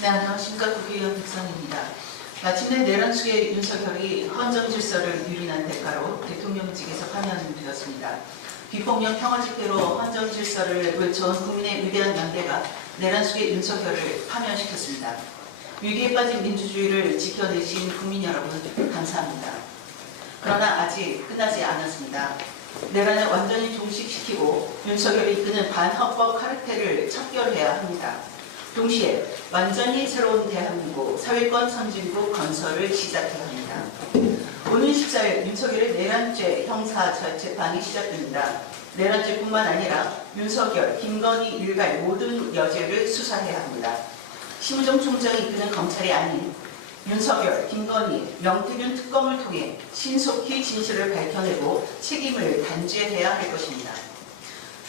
네, 안녕하십니까. 국회의원 백선입니다. 마침내 내란수의 윤석열이 헌정 질서를 유린한 대가로 대통령직에서 파면되었습니다. 비폭력 평화 집회로 헌정 질서를 외쳐온 국민의 위대한 연대가 내란수의 윤석열을 파면시켰습니다. 위기에 빠진 민주주의를 지켜내신 국민 여러분 감사합니다. 그러나 아직 끝나지 않았습니다. 내란을 완전히 종식시키고 윤석열이 이끄는 반헌법 카르텔을 척결해야 합니다. 동시에 완전히 새로운 대한민국 사회권 선진국 건설을 시작해야 합니다. 오는 14일 윤석열의 내란죄 형사 재판이 시작됩니다. 내란죄뿐만 아니라 윤석열, 김건희 일갈 모든 여죄를 수사해야 합니다. 심우정 총장이 이끄는 검찰이 아닌 윤석열, 김건희, 명태균 특검을 통해 신속히 진실을 밝혀내고 책임을 단죄해야 할 것입니다.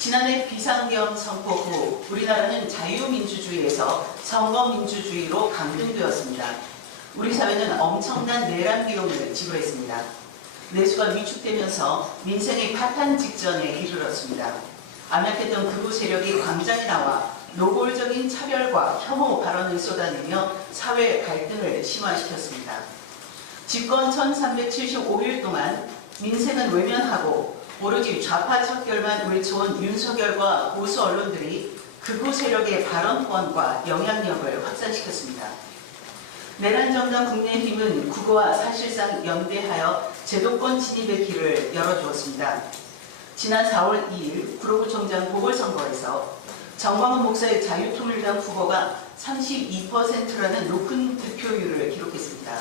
지난해 비상경 선포 후 우리나라는 자유민주주의에서 선거민주주의로 강등되었습니다. 우리 사회는 엄청난 내란 비용을 지불했습니다. 내수가 위축되면서 민생의 파탄 직전에 이르렀습니다. 암약했던 극우 세력이 광장에 나와 노골적인 차별과 혐오 발언을 쏟아내며 사회 갈등을 심화시켰습니다. 집권 1375일 동안 민생은 외면하고 오로지 좌파 척결만 외쳐온 윤석열과 보수 언론들이 극우 세력의 발언권과 영향력을 확산시켰습니다. 내란 정당 국민의힘은 국어와 사실상 연대하여 제도권 진입의 길을 열어주었습니다. 지난 4월 2일 구로구청장 보궐선거에서 정광훈 목사의 자유통일당 후보가 32%라는 높은 득표율을 기록했습니다.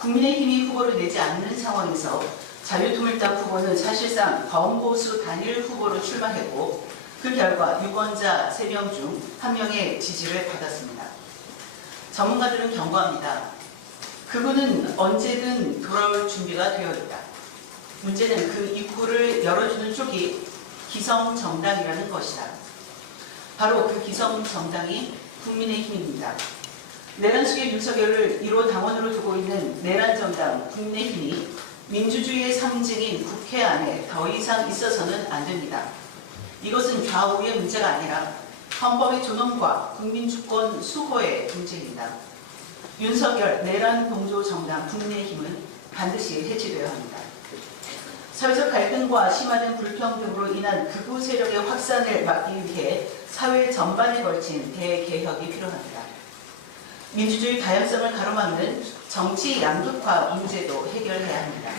국민의힘이 후보를 내지 않는 상황에서 자유통일당 후보는 사실상 범보수 단일 후보로 출마했고 그 결과 유권자 3명 중 1명의 지지를 받았습니다. 전문가들은 경고합니다. 그분은 언제든 돌아올 준비가 되어 있다. 문제는 그 입구를 열어주는 쪽이 기성정당이라는 것이다. 바로 그 기성정당이 국민의힘입니다. 내란수의 윤석열을 1호 당원으로 두고 있는 내란정당 국민의힘이 민주주의의 상징인 국회 안에 더 이상 있어서는 안 됩니다. 이것은 좌우의 문제가 아니라 헌법의 존엄과 국민주권 수호의 문제입니다. 윤석열 내란 동조 정당 국민의힘은 반드시 해체되어야 합니다. 사회적 갈등과 심화된 불평등으로 인한 극우 세력의 확산을 막기 위해 사회 전반에 걸친 대개혁이 필요합니다. 민주주의 다양성을 가로막는 정치 양극화 문제도 해결해야 합니다.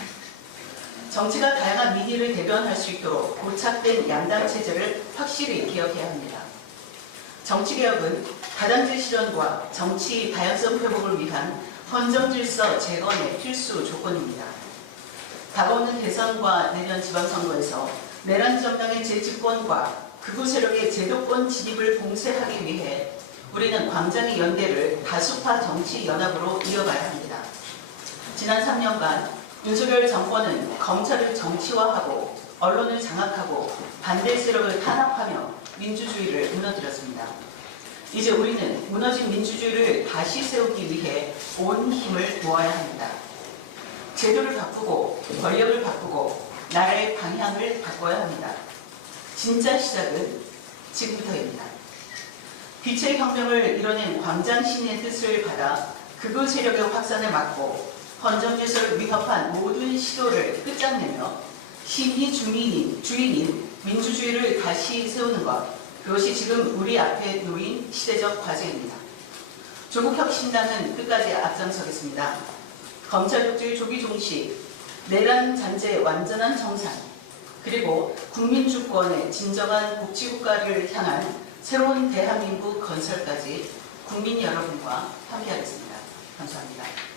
정치가 다양한 민의를 대변할 수 있도록 고착된 양당 체제를 확실히 개혁해야 합니다. 정치개혁은 다당제 실현과 정치 다양성 회복을 위한 헌정 질서 재건의 필수 조건입니다. 다가오는 대선과 내년 지방선거에서 내란 정당의 재집권과 극우 세력의 제도권 진입을 봉쇄하기 위해 우리는 광장의 연대를 다수파 정치 연합으로 이어가야 합니다. 지난 3년간 윤석열 정권은 검찰을 정치화하고 언론을 장악하고 반대 세력을 탄압하며 민주주의를 무너뜨렸습니다. 이제 우리는 무너진 민주주의를 다시 세우기 위해 온 힘을 모아야 합니다. 제도를 바꾸고 권력을 바꾸고 나라의 방향을 바꿔야 합니다. 진짜 시작은 지금부터입니다. 빛의 혁명을 이뤄낸 광장 시민의 뜻을 받아 극우 세력의 확산을 막고 헌정 질서를 위협한 모든 시도를 끝장내며 시민이 주민인, 주인인 민주주의를 다시 세우는 것 그것이 지금 우리 앞에 놓인 시대적 과제입니다. 조국혁신당은 끝까지 앞장서겠습니다. 검찰 독재의 조기 종식, 내란 잔재의 완전한 정상, 그리고 국민 주권의 진정한 복지국가를 향한 새로운 대한민국 건설까지 국민 여러분과 함께하겠습니다. 감사합니다.